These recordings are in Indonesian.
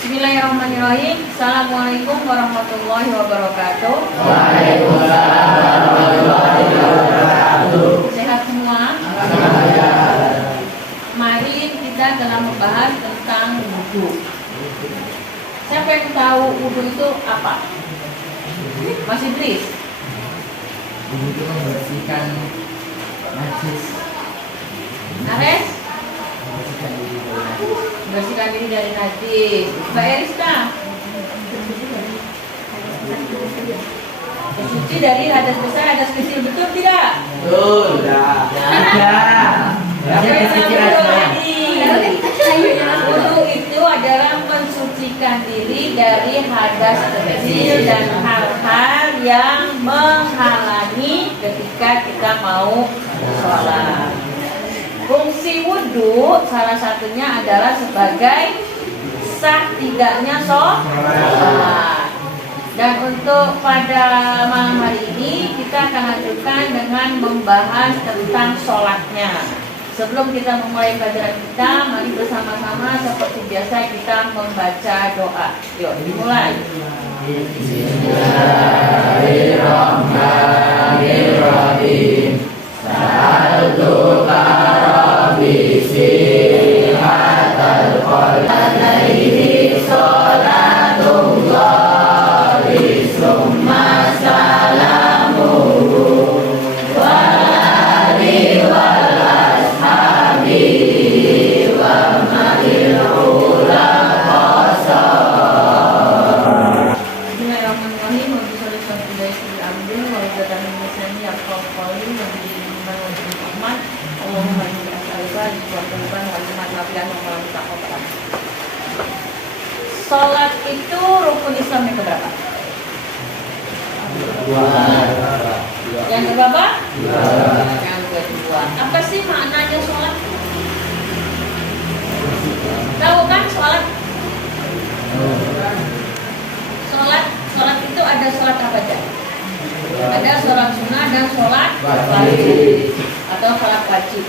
Bismillahirrahmanirrahim. Assalamualaikum warahmatullahi wabarakatuh. Waalaikumsalam warahmatullahi wabarakatuh. Sehat semua? Mari kita dalam membahas tentang wudu. Siapa yang tahu wudu itu apa? Mas Idris? Wudu itu membersihkan najis. Ares? Membersihkan diri dari najis. Membersihkan diri dari najis. Mbak Eriska? Bersuci dari hadas besar, hadas kecil, betul tidak? Betul. Ada. Siapa yang Berpikir tahu aja. tadi? Wudu itu adalah mensucikan diri dari hadas kecil dan hal-hal yang menghalangi ketika kita mau sholat. Fungsi wudu salah satunya adalah sebagai sah tidaknya sholat. Dan untuk pada malam hari ini kita akan lanjutkan dengan membahas tentang sholatnya. Sebelum kita memulai pelajaran kita, mari bersama-sama seperti biasa kita membaca doa. Yuk, dimulai. Bismillahirrahmanirrahim. Sa'altuka rabbi sihatal qalbi sholatullah summa salamuhu walari wal ashabi wa ma'il ulaqasa. Bismillahirrahmanirrahim. Wabillahi taufiq wal amdin wa billahi misani yaqulu wa Muhammad. Allahumma inni as'aluka rizqan wa ilman nafi'an wa amalan mutaqabbalan. Salat itu rukun Islam yang keberapa? Yang keberapa? Yang kedua. Apa sih maknanya sholat? Tahu kan sholat? Sholat itu ada sholat apa aja? Ada sholat sunnah dan sholat wajib atau sholat wajib.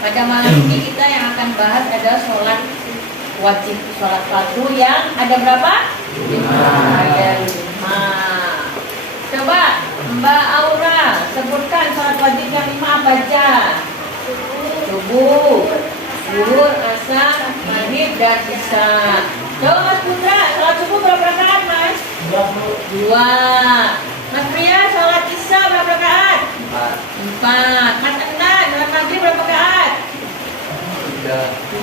Pada malam ini kita yang akan bahas ada sholat wajib, sholat fardu yang ada berapa? 5. Ada 5. Coba Mbak Aura sebutkan sholat wajib yang 5 apa aja? Subuh, zuhur, asar, maghrib dan isya. Coba Mas Putra, sholat subuh berapa rakaat Mas? 2. Mas Pria, sholat isya berapa rakaat? 4. Mas Enan, sholat maghrib berapa rakaat?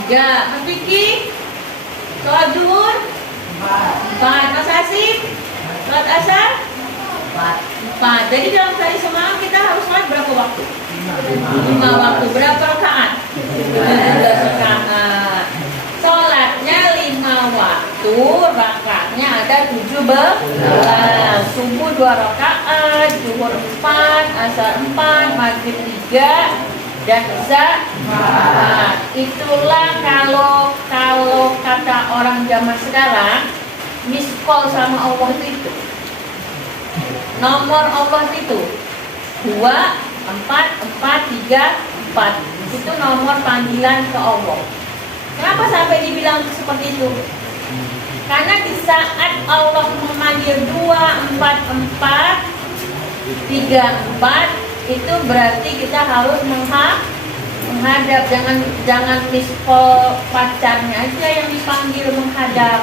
3. Mas Vicky, sholat zuhur? 4. Mas Asif, sholat asar? 4. Jadi dalam sehari semalam kita harus sholat berapa waktu? 5 waktu. Berapa rakaat? 12 rakaat. Sholatnya 5 waktu, rakaatnya ada 17. Subuh 2 rakaat, zuhur 4, asar 4, maghrib 3, dan isya 4. Itulah kalau kata orang zaman sekarang, miss call sama Allah itu. Nomor Allah itu 2, 4, 4, 3, 4. Itu nomor panggilan ke Allah. Kenapa sampai dibilang seperti itu? Karena di saat Allah memanggil 2, 4, 4, 3, 4, itu berarti kita harus menghadap. Jangan miss call pacarnya aja yang dipanggil menghadap.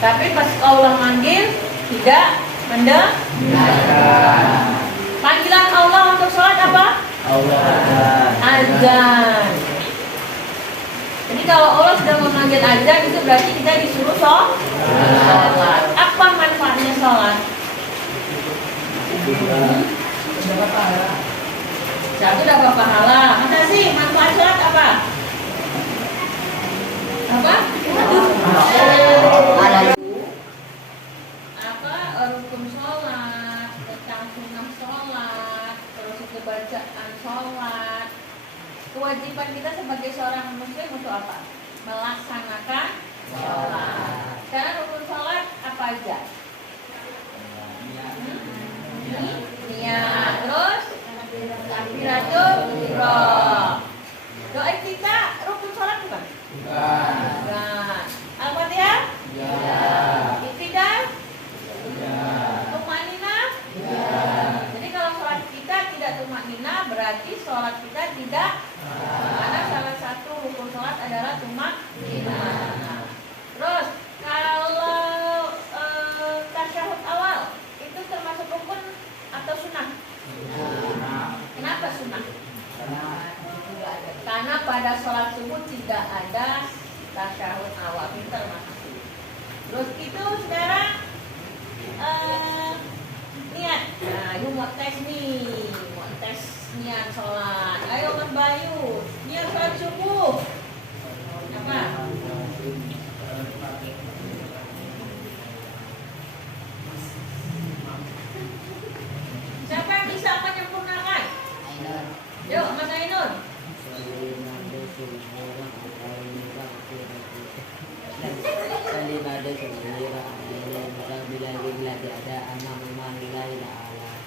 Tapi pas Allah manggil tidak mendengar. Panggilan Allah untuk sholat apa? Azan. Jadi kalau Allah sudah memanggil azan itu berarti kita disuruh sholat. Apa manfaatnya sholat? Satu dapat pahala. Masa sih manfaat sholat apa? Apa? Rukun sholat, tentang sunnah sholat, terus itu bacaan sholat. Kewajiban kita sebagai seorang muslim untuk apa? Melaksanakan sholat. Sekarang rukun sholat apa aja? Niat, terus takbiratul ihram. Doa kita rukun sholat sholat subuh tidak ada tasyahud awal. Pinter, makasih. Terus itu sekarang niat. Nah, yuk mau tes nih, mau tes niat sholat. Ayo Mas Bayu, niat sholat subuh. Apa? Siapa yang bisa menyempurnakan? Yuk, Mas Ainun.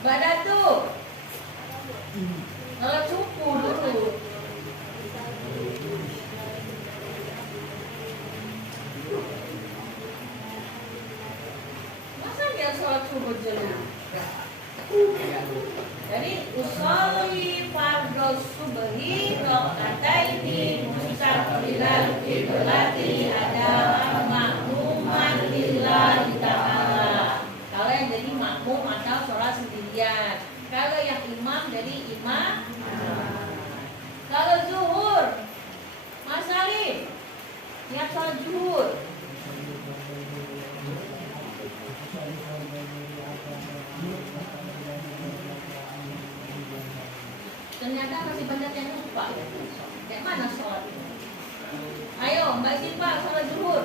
Mbak Datu, sholat subuh dulu. Masa dia sholat subuh dulu? Jadi usolli fardhu subhi rakaataini mustaqbilal qiblati ada makmuman lillahi ta'ala. Kalau yang jadi makmum atau sholat sendirian. Kalau yang imam jadi imam. Kalau zuhur, Mas Salim, niat sholat zuhur. Ternyata masih banyak yang lupa ya. Kayak mana sholat itu? Ayo Mbak Sipa, sholat zuhur.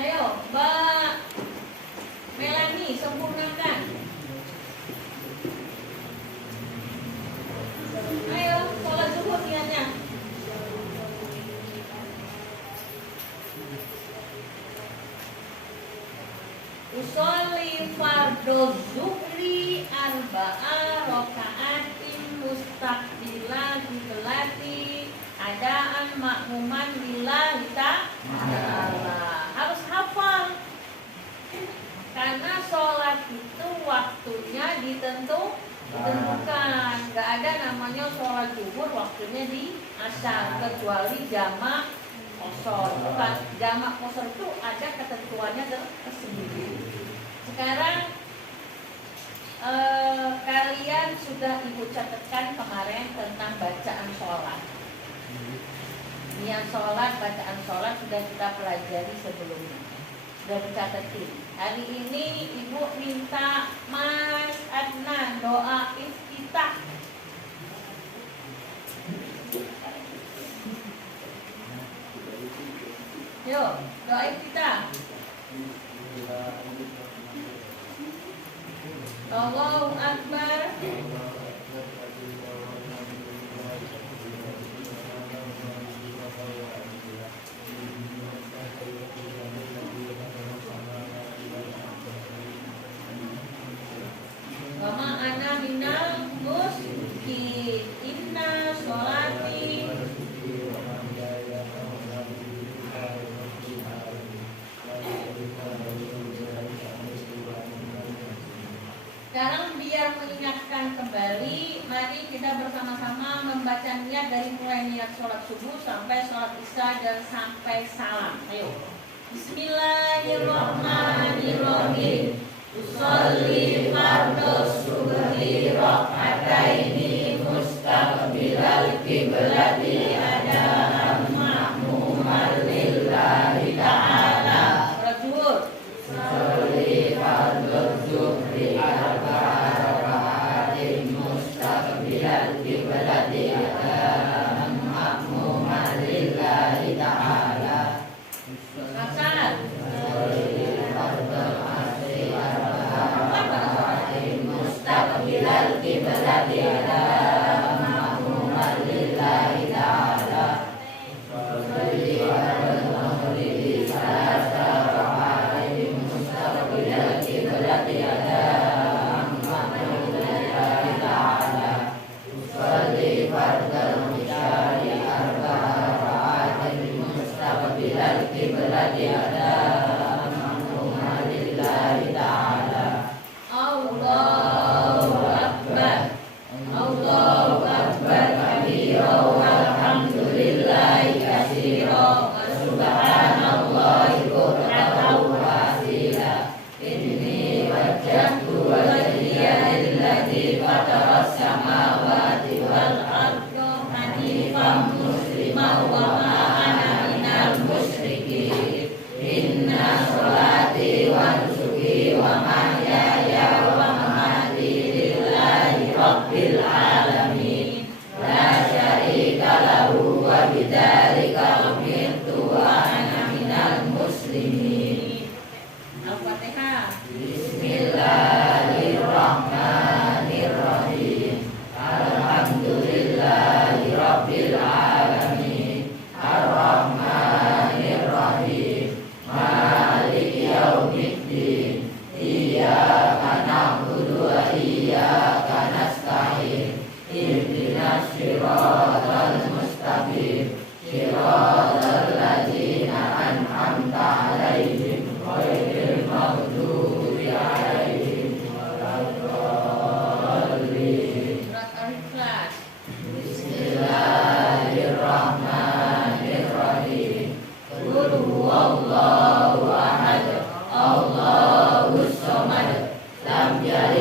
Ayo Mbak Melani, sempurnakan. Ayo sholat zuhur niatnya. Usolli fardhu zuhri arba'a raka'atin mustaqbilal qiblati adaan makmuman lillahi ta'ala. Harus hafal. Karena sholat itu waktunya ditentukan. Gak ada namanya sholat zuhur waktunya di asar kecuali jamak qashar. Bukan jamak qashar itu ada ketentuannya tersendiri. Sekarang kalian sudah ibu catatkan kemarin tentang bacaan sholat. Niat sholat, bacaan sholat sudah kita pelajari sebelumnya. Sudah dicatetin. Hari ini ibu minta Mas Adnan doa iftitah. Yuk, doain kita. Allahu Akbar. Wama ana minal musyrikin. Inna sholati. Sekarang biar mengingatkan kembali, mari kita bersama-sama membaca niat dari mulai niat sholat subuh sampai sholat isya dan sampai salam. Ayo. Bismillahirrahmanirrahim. Usolli fardhu subhi raka'ataini mustaqbilal qiblati ada makmuman lillahi ta'ala. Sholat zuhur. Usolli fardhu zuhri arba'a raka'atin mustaqbilal qiblati ada makmuman lillahi ta'ala. Asar. Usolli fardhu asri arba'a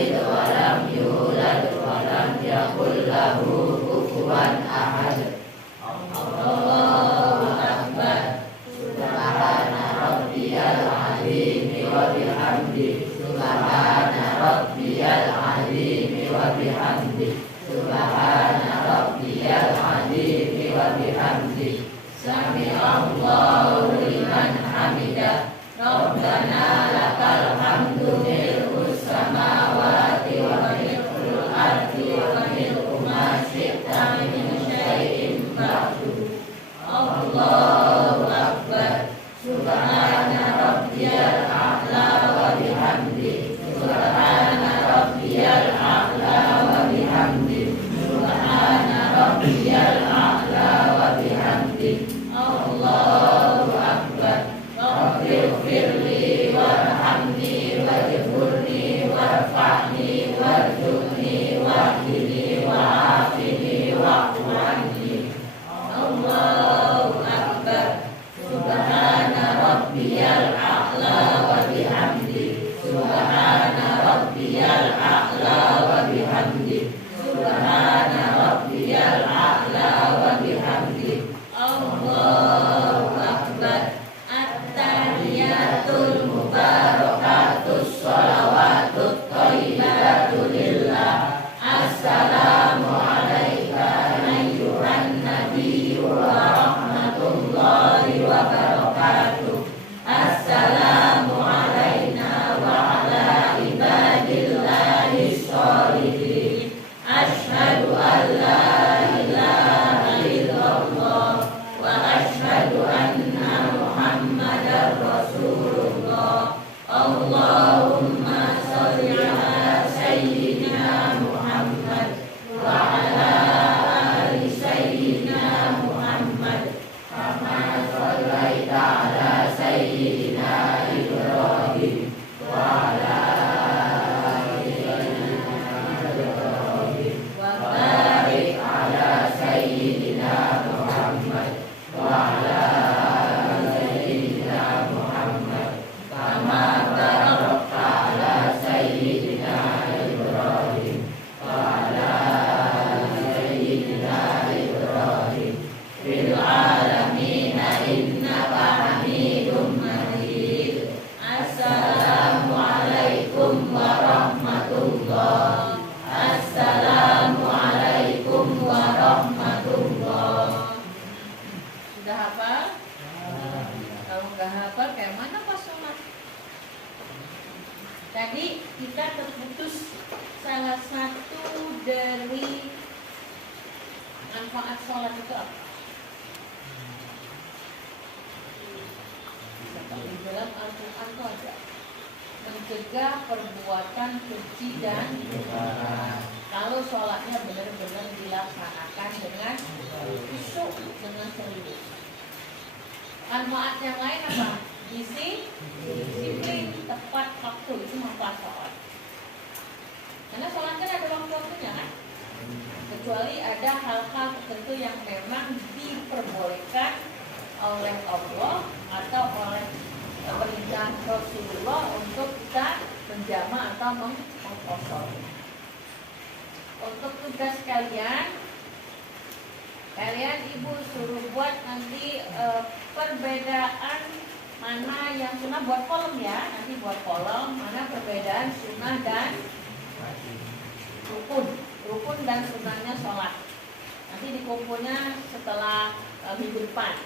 yalid wa lam yulad wa lam yakul lahu kufuwan ahad. Allahu akbar. Subhana rabbiyal azim wa bihamdihi. Subhana rabbiyal azim wa bihamdihi. Subhana rabbiyal azim wa bihamdihi. Sami'allahu liman hamidah. Rabbana lakal hamdu mil'us samawati wa mil'ul ardi wa mil'u ma syi'ta min syai'in ba'du. Allahu akbar. Subhana rabbiyal a'la wa bihamdihi. Subhana rabbiyal a'la wa bihamdihi. Subhana rabbiyal a'la wa bihamdihi. Allahu akbar. Rabbighfirli warhamni wajburni warfa'ni warzuqni wahdini wa'afini wa'fu anni. Allahu akbar. Subhana rabbiyal a'la wa bihamdihi. Subhana rabbiyal a'la wa bihamdihi. Subhana rabbiyal a'la wa bihamdihi. Allahu akbar. At-tahiyatul mubarakatus sholawatut thayyibatun lillah. Assalamu alayka ayyuhan nabiyyu wa rahmatullahi wa barakatuh. Assalamu alayna wa ala ibadillahi sholihin. Ashhadu an la ilaha illallah wa ashhadu anna Muhammadar Rasulullah. Allahumma sholli ala sayyidina Muhammad wa ala ali sayyidina Muhammad kama shallaita ala sayyidina Ibrahim wa ala ali sayyidina Ibrahim wa barik ala sayyidina Muhammad wa ala sayyidina Muhammad kama barakta ala sayyidina Ibrahim wa ala sayyidina Ibrahim fil alamin innaka Hamidum Majid. Assalamu alaikum warahmatullah. Assalamu alaikum warahmatullah. Sudah hafal? Kalau nggak hafal kayak mana pas sholat? Tadi kita terputus salah satu dari manfaat sholat itu apa? Di dalam Al-Quran itu ada mencegah perbuatan keji dan kalau sholatnya benar-benar dilaksanakan dengan khusyuk, dengan serius. Manfaat yang lain apa? Disiplin, tepat waktu, itu manfaat sholat. Karena sholat kan ada waktu-waktunya kan? Kecuali ada hal-hal tertentu yang memang diperbolehkan oleh Allah atau oleh perintah Rasulullah untuk kita menjama atau mengkosor. Untuk tugas kalian ibu suruh buat nanti perbedaan mana yang sunnah, buat kolom ya, nanti buat kolom mana perbedaan sunnah dan rukun dan sunnahnya sholat. Nanti dikumpulnya setelah minggu depan.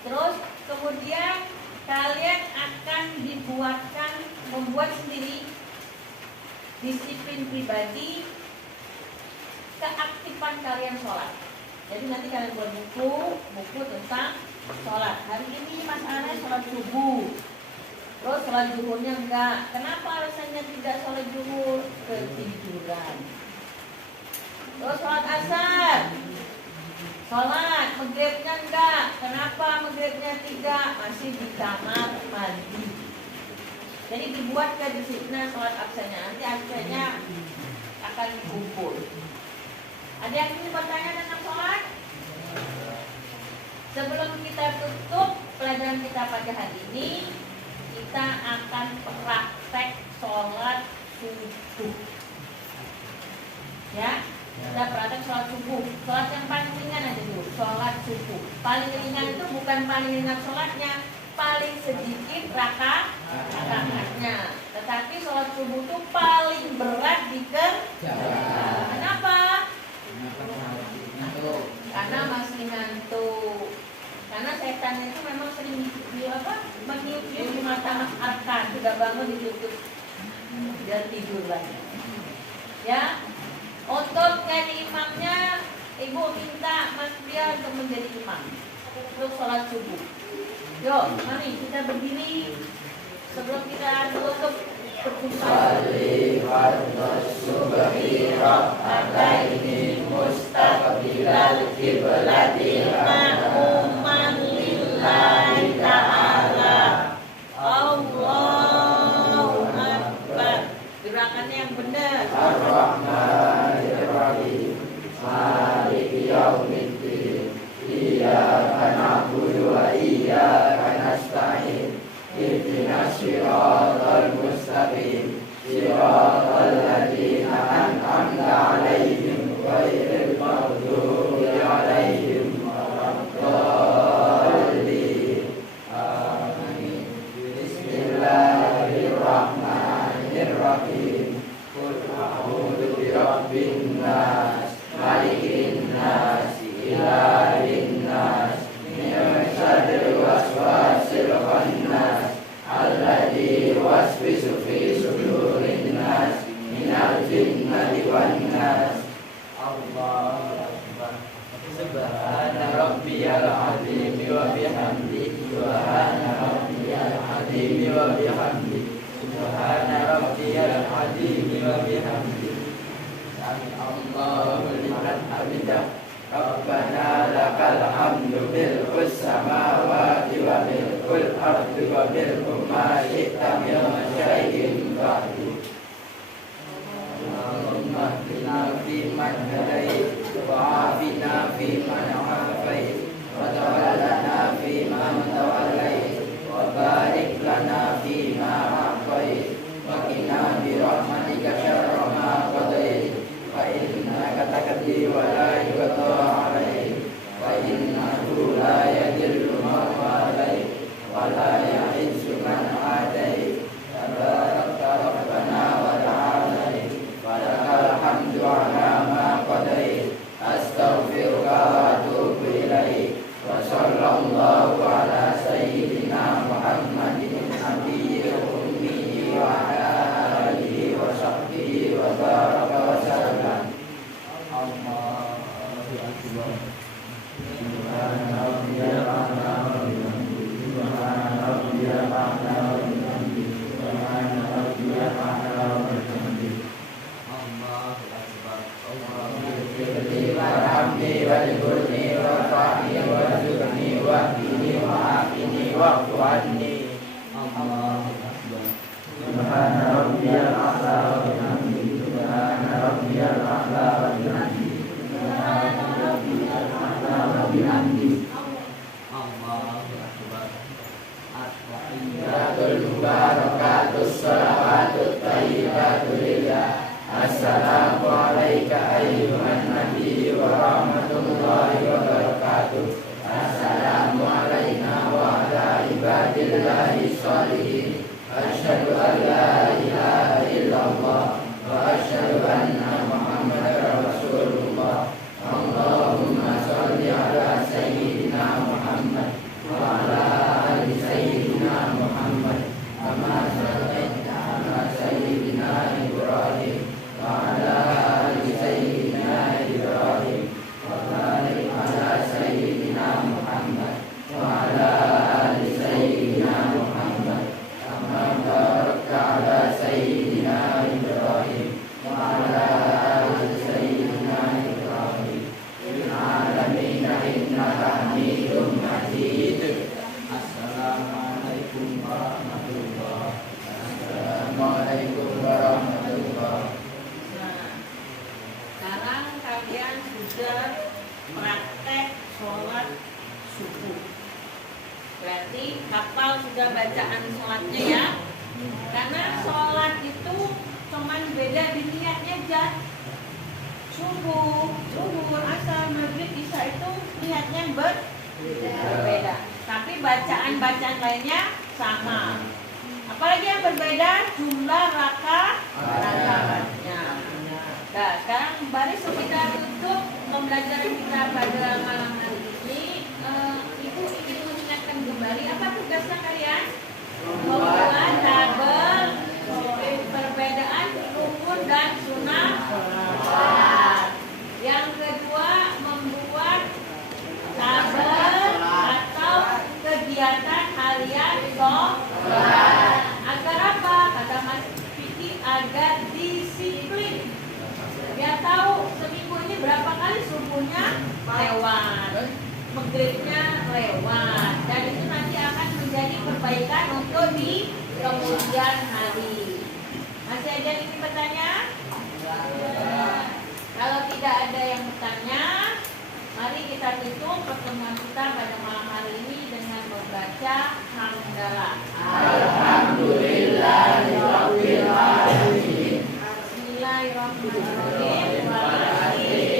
Terus kemudian kalian akan membuat sendiri disiplin pribadi keaktifan kalian sholat. Jadi nanti kalian buat buku tentang sholat. Hari ini masalahnya sholat subuh, terus sholat zuhurnya enggak. Kenapa alasannya tidak sholat zuhur? Ketiduran. Terus sholat asar, sholat maghribnya enggak. Kenapa maghribnya tidak? Masih di kamar mandi. Jadi dibuat kedisiplinan sholat absennya. Nanti absennya akan dikumpul. Ada yang ingin bertanya tentang sholat? Sebelum kita tutup pelajaran kita pada hari ini, kita akan praktek sholat subuh. Sholat yang paling ringan aja dulu, sholat subuh. Paling ringan itu bukan paling ringan sholatnya, paling sedikit rakaatnya. Tetapi sholat subuh itu paling berat dikerjakan. Kenapa? Karena masih ngantuk. Karena setan itu memang sering meniup-niup di mata Mas Arkan, sudah bangun ditutup dan tidur lagi. Ya, untuk jadi imamnya, Ibu minta Mas Pria untuk menjadi imam untuk sholat subuh. Yuk, mari kita berdiri sebelum kita tutup perjumpaan. Ini mustaqbilal qiblatil ma'muman lillahi ta'ala. Allahu Akbar. Gerakannya yang benar. Ar-Rahmanir-Rahim. Maliki yaumiddin. Iyyaka na'budu wa iyyaka nasta'in. Ihdinas siratal mustaqim. Siratal ladzina an'amta 'alaihim ghairil maghdubi 'alaihim waladdallin. Amin. Bismillahirrahmanirrahim. Qul a'udzu birabbin nas, malikin nas, ilahin nas, min syarril waswasil khannas, alladzi yuwaswisu fi sudurin nas, minal jinnati wan nas. Allahu akbar. Subhana rabbiyal azim wa bihamdihi. Subhana rabbiyal azim wa bihamdihi. Subhana rabbiyal azim wa bihamdihi. Sami Allahu liman hamidah. Rabbana lakal hamdu mil'us samawati wa mil'ul ardi wa mil'u ma syi'ta min syai'in ba'du. Allahumma hdina fiman hadait wa afina fiman afait wa tawallana fiman tawallait wa barik lana fima a'tait wa qina bi rahmatika syarra ma qadait fa innaka taqdi wa la yuqda 'alaik wa innahu la yadhillu man walait wa la ya'izzu man adait. Tabarakta rabbana wa ta'ala wa lakal hamdu 'ala ma qadait. Astaghfiruka wa atubu ilaik. Wa sallallahu ala sayyidina Muhammadin nabiyil ummi wa ala alihi wa sahbihi wa baraka wa sallam. Allahu akbar. Subhana rabbiyal a'la wa bihamdihi. Subhana rabbiyal a'la wa bihamdihi. Subhana rabbiyal a'la wa bihamdihi. Allahu akbar. Allahu warhamni wajburni warfa'ni warzuqni wahdini wa'afini wa'fu anni. Allahu akbar. Subhana rabbiyal a'la wa bihamdihi. Subhana rabbiyal a'la wa bihamdihi. Subhana rabbiyal a'la wa bihamdihi. Allahu akbar. At-tahiyyatul mubarakatus salawatut thayyibatu lillah. Assalamu alayka ayyuhan nabi wa rahmatullahi wa barakatuh. Assalamu alayna wa ala ibadillahi sholihin. Asyhadu an la ilaha illallah wa asyhadu anna Muhammadar Rasulullah. Allahumma sholli ala sayyidina Muhammad wa ala ali sayyidina Muhammad kama shallaita ala sayyidina Ibrahim wa ala ali sayyidina Ibrahim wa barik ala sayyidina Muhammad wa ala ali sayyidina Muhammad kama barakta ala sayyidina Ibrahim wa ala ali sayyidina Ibrahim fil alamin innaka Hamidum Majid. Assalamualaikum warahmatullahi wabarakatuh. Assalamualaikum warahmatullahi wabarakatuh. Sekarang kalian sudah praktek sholat subuh. Berarti hafal sudah bacaan sholatnya ya. Karena sholat itu cuman beda di niatnya aja. subuh, zuhur, asar, maghrib, isya itu lihatnya berbeda. Tapi bacaan-bacaan lainnya sama. Apalagi yang berbeda jumlah rakaatnya. Nah, sekarang baris kita tutup pembelajaran kita pada malam hari ini. Ibu ingin mengingatkan kembali apa tugasnya kalian? Membuat tabel perbedaan rukun dan sunnah salat. Yang kedua, membuat tabel atau kegiatan harian sholat. Agar apa? Kata Mas Vicky, agar disiplin. Dia tahu seminggu ini berapa kali subuhnya lewat, maghribnya lewat, dan itu nanti akan menjadi perbaikan untuk di kemudian hari. Masih ada yang ingin bertanya? Kalau tidak ada yang bertanya, mari kita tutup pertemuan kita pada malam hari ini dengan membaca hamdalah. Alhamdulillahirabbil alamin. Bismillahirrahmanirrahim.